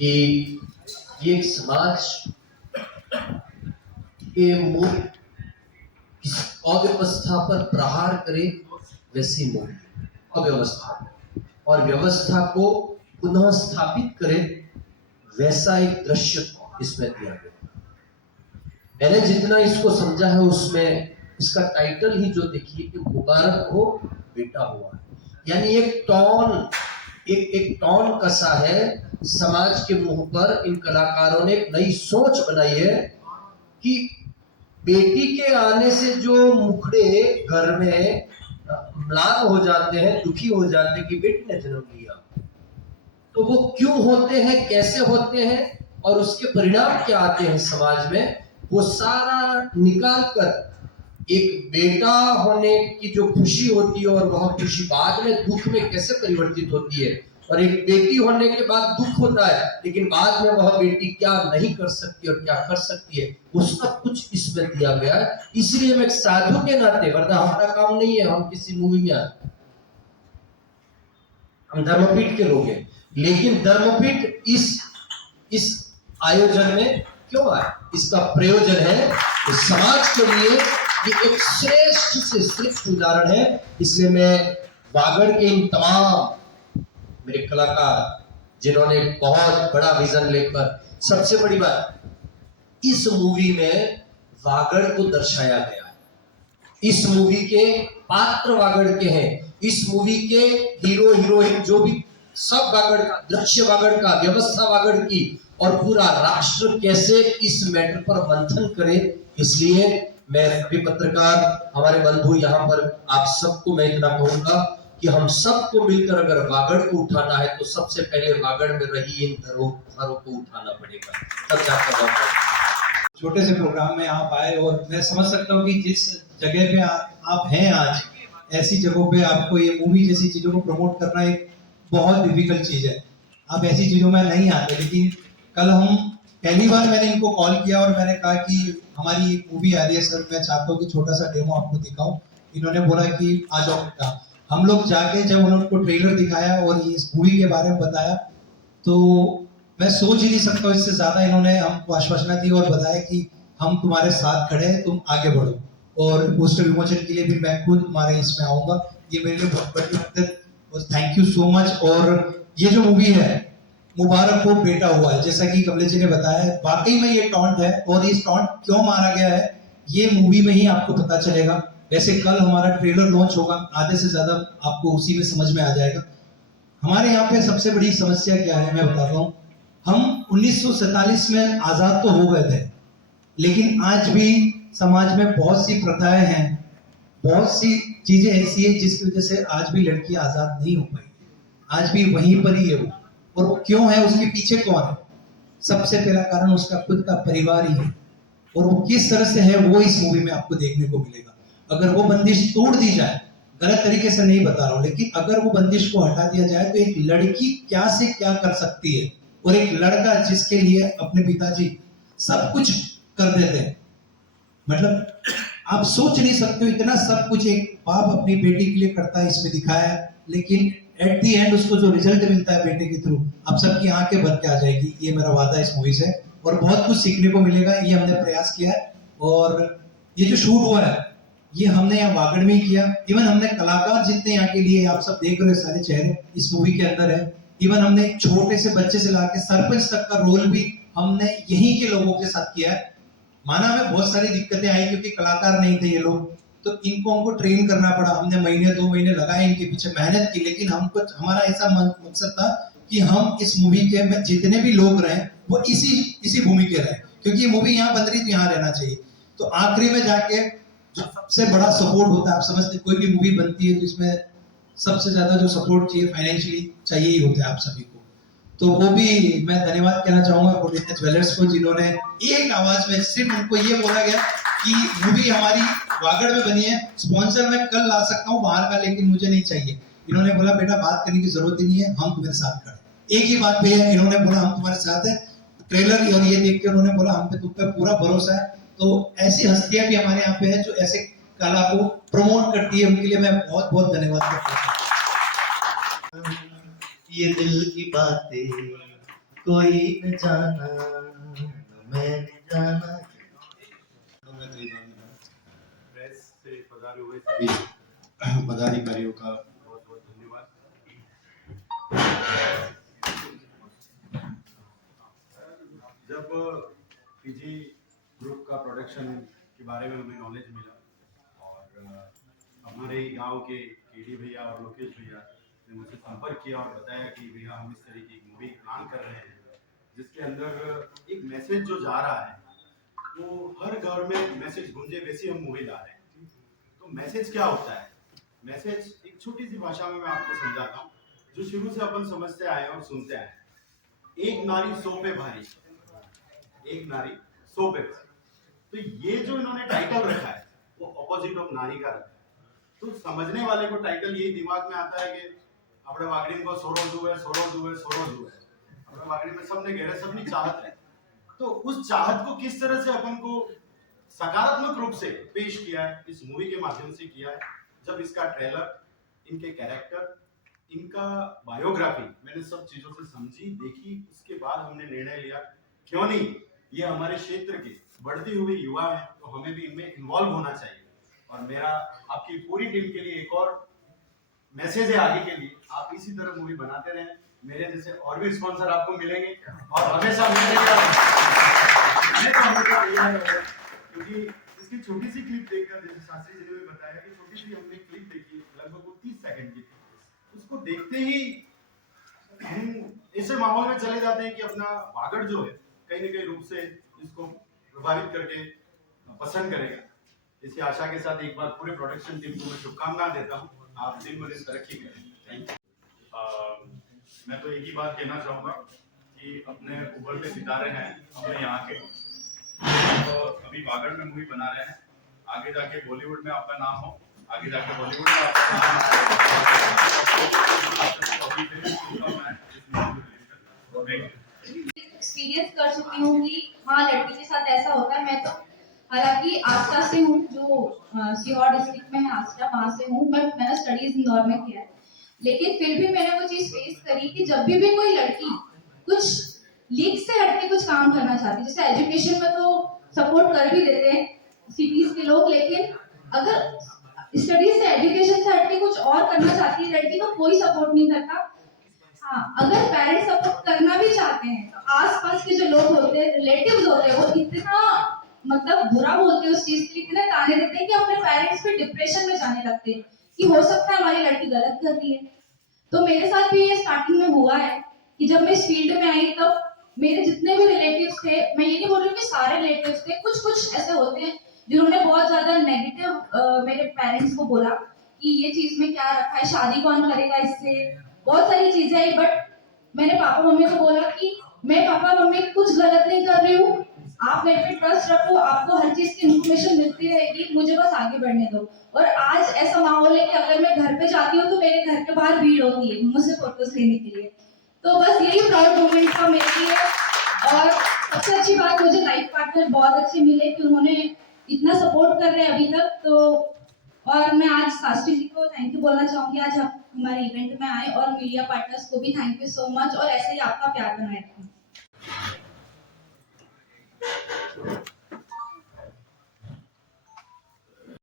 कि ये एक समाज के मूल किस अव्यवस्था पर प्रहार करे वैसी मूल अव्यवस्था और व्यवस्था को पुनः स्थापित करे वैसा एक दृश्य इसमें दिया गया। मैंने जितना इसको समझा है उसमें इसका टाइटल ही जो देखिए कि मुबारक हो बेटा हुआ है, यानी एक टॉन कसा है समाज के मुंह पर। इन कलाकारों ने एक नई सोच बनाई है कि बेटी के आने से जो मुखड़े घर में म्लान हो जाते हैं, दुखी हो जाते हैं कि बेटी ने जन्म लिया, तो वो क्यों होते हैं, कैसे होते हैं और उसके परिणाम क्या आते हैं समाज में, वो सारा निकाल कर एक बेटा होने की जो खुशी होती है और वह खुशी बाद में दुख में कैसे परिवर्तित होती है, और एक बेटी होने के बाद दुख होता है लेकिन बाद में वह बेटी क्या नहीं कर सकती और क्या कर सकती है, वो सब कुछ इसमें दिया गया है। इसलिए हम एक साधु के नाते, वरना हमारा काम नहीं है हम किसी मूवी में आए, हम धर्मपीठ के लोग हैं, लेकिन धर्मपीठ इस आयोजन में क्यों आए, इसका प्रयोजन है कि समाज के लिए ये एक श्रेष्ठ से श्रेष्ठ उदाहरण है। इसलिए मैं वागड़ के इन तमाम मेरे कलाकार जिन्होंने बहुत बड़ा विजन लेकर, सबसे बड़ी बात इस मूवी में वागड़ को दर्शाया गया है, इस मूवी के पात्र वागड़ के हैं, इस मूवी के हीरो हीरोइन जो भी सब वागड़ का, दृश्य वागड़ का, व्यवस्था वागड़ की, और पूरा राष्ट्र कैसे इस मैटर पर मंथन करे। इसलिए मैं सभी पत्रकार, हमारे बंधु यहाँ पर, आप सबको मैं इतना कहूंगा कि हम सबको मिलकर अगर वागड़ को उठाना है तो सबसे पहले वागड़ में रही इन धरोहरों को उठाना पड़ेगा, तब जाकर छोटे से प्रोग्राम में आप आए, और मैं समझ सकता हूँ कि जिस जगह पे आप हैं आज, ऐसी जगहों पे आपको ये मूवी जैसी चीज़ों को प्रमोट करना एक बहुत डिफिकल्ट चीज़ है। आप ऐसी चीज़ों में नहीं आते, लेकिन कल हम पहली बार मैंने इनको कॉल किया और मैंने कहा कि हमारी एक मूवी आ रही है सर, मैं चाहता हूँ कि छोटा सा डेमो आपको दिखाऊं। इन्होंने बोला कि आ जाओ बेटा। हम लोग जाके जब उनको ट्रेलर दिखाया और ये इस मूवी के बारे में बताया, तो मैं सोच ही नहीं सकता इससे ज्यादा इन्होंने हमको आश्वासना दी और बताया कि हम तुम्हारे साथ खड़े हैं, तुम आगे बढ़ो, और पोस्टर विमोचन के लिए भी मैं खुद तुम्हारे इसमें आऊंगा। ये मेरे लिए बहुत बड़ी बात है और थैंक यू सो मच। और ये जो मूवी है मुबारक हो बेटा हुआ है, जैसा कि कमलेश जी ने बताया है, वाकई में ये टॉन्ट है, और इस टॉन्ट क्यों मारा गया है ये मूवी में ही आपको पता चलेगा। वैसे कल हमारा ट्रेलर लॉन्च होगा, आधे से ज्यादा आपको उसी में समझ में आ जाएगा। हमारे यहाँ पे सबसे बड़ी समस्या क्या है मैं बताता हूँ। हम 1947 में आजाद तो हो गए थे, लेकिन आज भी समाज में बहुत सी प्रथाएं हैं, बहुत सी चीजें ऐसी है जिसकी वजह से आज भी लड़की आजाद नहीं हो पाई, आज भी वहीं पर ही है वो। और वो क्यों है, उसके पीछे कौन है? सबसे पहला कारण उसका खुद का परिवार ही है, और वो किस तरह से है वो इस मूवी में आपको देखने को मिलेगा। अगर वो बंदिश तोड़ दी जाए, गलत तरीके से नहीं बता रहा हूं, लेकिन अगर वो बंदिश को हटा दिया जाए तो एक लड़की क्या से क्या कर सकती है, और एक लड़का जिसके लिए अपने पिताजी सब कुछ कर देते हैं, मतलब आप सोच नहीं सकते हो इतना सब कुछ एक बाप अपनी बेटी के लिए करता है, इसमें दिखाया है। लेकिन एट दी एंड उसको जो रिजल्ट मिलता है बेटे के थ्रू, आप सबकी आंखें भर के आ जाएगी, ये मेरा वादा है इस मूवी से। और बहुत कुछ सीखने को मिलेगा, ये हमने प्रयास किया है। और ये जो शूट हुआ है ये हमने यहाँ वागड़ में ही किया। इवन हमने कलाकार जितने यहाँ के लिए आप सब देख रहे हो सारे चेहरे इस मूवी के अंदर है। इवन हमने एक छोटे से बच्चे से लाके सरपंच तक का रोल भी हमने यहीं के लोगों के साथ किया है। माना हमें बहुत सारी दिक्कतें आई क्योंकि कलाकार नहीं थे ये लोग, तो इनको हमको ट्रेन करना पड़ा। हमने महीने 2 महीने लगाए इनके पीछे, मेहनत की, लेकिन हमको हमारा ऐसा मकसद था कि हम इस मूवी के जितने भी लोग रहे वो इसी भूमि के रहे, क्योंकि ये मूवी यहाँ बन रही तो यहाँ रहना चाहिए। तो आखिरी में जाके जो सबसे बड़ा सपोर्ट होता है, आप समझते कोई भी मूवी बनती है तो इसमें सबसे ज्यादा जो सपोर्ट चाहिए फाइनेंशियली चाहिए ही होता है आप सभी को। तो वो भी मैं धन्यवाद कहना चाहूंगा गोल्डन ज्वेलर्स को, जिन्होंने एक आवाज में सिर्फ उनको ये बोला गया कि मूवी हमारी वागड़ में बनी है, स्पॉन्सर मैं कल ला सकता हूँ बाहर का, लेकिन मुझे नहीं चाहिए। इन्होंने बोला बेटा बात करने की जरूरत ही नहीं है, हम तुम्हारे साथ खड़े। एक ही बात पे है, इन्होंने बोला हम तुम्हारे साथ है। ट्रेलर और ये देख के उन्होंने बोला हम पे तुम पे पूरा भरोसा है। तो ऐसी हस्तियां भी हमारे यहाँ पे है जो ऐसे कला को प्रमोट करती है, उनके लिए मैं बहुत बहुत धन्यवाद करता हूँ। ये दिल की बातें कोई न जाना न मैंने जाना। प्रेस से पधारे हुए सभी पदाधिकारियों का बहुत बहुत धन्यवाद। जब पीजी ग्रुप का प्रोडक्शन के बारे में हमें नॉलेज मिला और हमारे ही गांव के केडी भैया और लोकेश भैया ने मुझसे संपर्क किया और बताया कि भैया हम इस तरह की मूवी प्लान कर रहे हैं जिसके अंदर एक मैसेज जो जा रहा है वो हर घर में मैसेज गूंजे वैसी हम मूवी ला रहे हैं। तो मैसेज क्या होता है? मैसेज एक छोटी सी भाषा में मैं आपको समझाता हूँ जो शुरू से अपन समझते आए और सुनते आए। एक नारी 100 पे भारी, एक नारी 100 पे भारी। तो ये जो इन्होंने टाइटल रखा है वो ऑपोजिट ऑफ नारी का रखा है। तो समझने वाले को टाइटल यही दिमाग में आता है कि अपने वागड़ी को सोरो जुए अपने वागड़ी में सबने घेरे, सबने चाहत है। तो उस चाहत को किस तरह से अपन को सकारात्मक रूप से पेश किया है इस मूवी के माध्यम से किया है। जब इसका ट्रेलर, इनके कैरेक्टर, इनका बायोग्राफी मैंने सब चीजों से समझी, देखी, उसके बाद हमने निर्णय लिया क्यों नहीं, ये हमारे क्षेत्र के बढ़ती हुई युवा है तो हमें भी इनमें इन्वॉल्व होना चाहिए। और मेरा आपकी पूरी टीम के लिए एक और मैसेज है आगे के लिए, आप इसी तरह मूवी बनाते रहें, मेरे जैसे और भी स्पॉन्सर आपको मिलेंगे और हमेशा क्योंकि इसकी छोटी सी क्लिप देखकर, जैसे शास्त्री जी ने बताया कि छोटी सी हमने क्लिप देखी लगभग 30 सेकंड की, उसको देखते ही हम ऐसे माहौल में चले जाते हैं कि अपना बागड़ जो है कहीं न कहीं रूप से इसको प्रभावित करके पसंद करेगा। इसी आशा के साथ एक बार पूरे प्रोडक्शन टीम को मैं शुभकामनाएं देता हूँ, आप दिन ब दिन तरक्की करें। Thank you. मैं तो एक ही बात कहना चाहूँगा कि अपने उभरते सितारे हैं अपने यहाँ के, तो अभी बागड़ में मूवी बना रहे हैं, आगे जाके बॉलीवुड में आपका नाम हो, आगे जाके बॉलीवुड में आपका नाम हो। एक्सपीरियंस कर चुकी हूँ कि हाँ लड़की के साथ ऐसा होता है। मैं तो हालांकि आस्था से हूँ, जो सीहोर डिस्ट्रिक्ट में है आस्था, वहाँ से हूँ। मैंने स्टडीज इंदौर में किया है, लेकिन फिर भी मैंने वो चीज फेस करी कि जब भी कोई लड़की कुछ लीग से हटके कुछ काम करना चाहती है, जैसे एजुकेशन में तो सपोर्ट कर भी देते हैं सिटीज के लोग, लेकिन अगर स्टडीज से एजुकेशन से हटके कुछ और करना चाहती है लड़की तो कोई सपोर्ट नहीं करता। हाँ, अगर पेरेंट्स सपोर्ट करना भी चाहते हैं तो आसपास के जो लोग होते हैं, रिलेटिव्स होते हैं, वो इतना मतलब बुरा बोलते हैं उस चीज के लिए, इतने ताने देते हैं कि अपने पेरेंट्स पे डिप्रेशन में जाने लगते हैं कि हो सकता है हमारी लड़की गलत कर रही है। तो मेरे साथ भी ये स्टार्टिंग में हुआ है कि जब मैं इस फील्ड में आई तब मेरे जितने भी रिलेटिव्स थे, मैं ये नहीं बोल रही हूँ कि सारे रिलेटिव्स थे, कुछ कुछ ऐसे होते हैं जिन्होंने बहुत ज्यादा नेगेटिव मेरे पेरेंट्स को बोला कि ये चीज में क्या रखा है, शादी कौन करेगा इससे, बहुत सारी चीजें आई। बट मैंने पापा मम्मी को बोला कि मैं पापा मम्मी कुछ गलत नहीं कर रही हूँ, आप मेरे पे ट्रस्ट रखो, आपको हर चीज की इन्फॉर्मेशन मिलती रहेगी, मुझे बस आगे बढ़ने दो। और आज ऐसा माहौल है कि अगर मैं घर पे जाती हूँ तो मेरे घर के बाहर भीड़ होती है मुझसे फोटोज लेने के लिए। तो बस यही प्राउड मोमेंट था मेरे लिए। और सबसे अच्छी बात, मुझे लाइफ पार्टनर बहुत अच्छे मिले कि उन्होंने इतना सपोर्ट कर रहे हैं अभी तक। तो और मैं आज शास्त्री जी को थैंक यू बोलना चाहूंगी, आज आप हमारे इवेंट में आए, और मीडिया पार्टनर्स को भी थैंक यू सो मच, और ऐसे ही आपका प्यार बनाए रखें।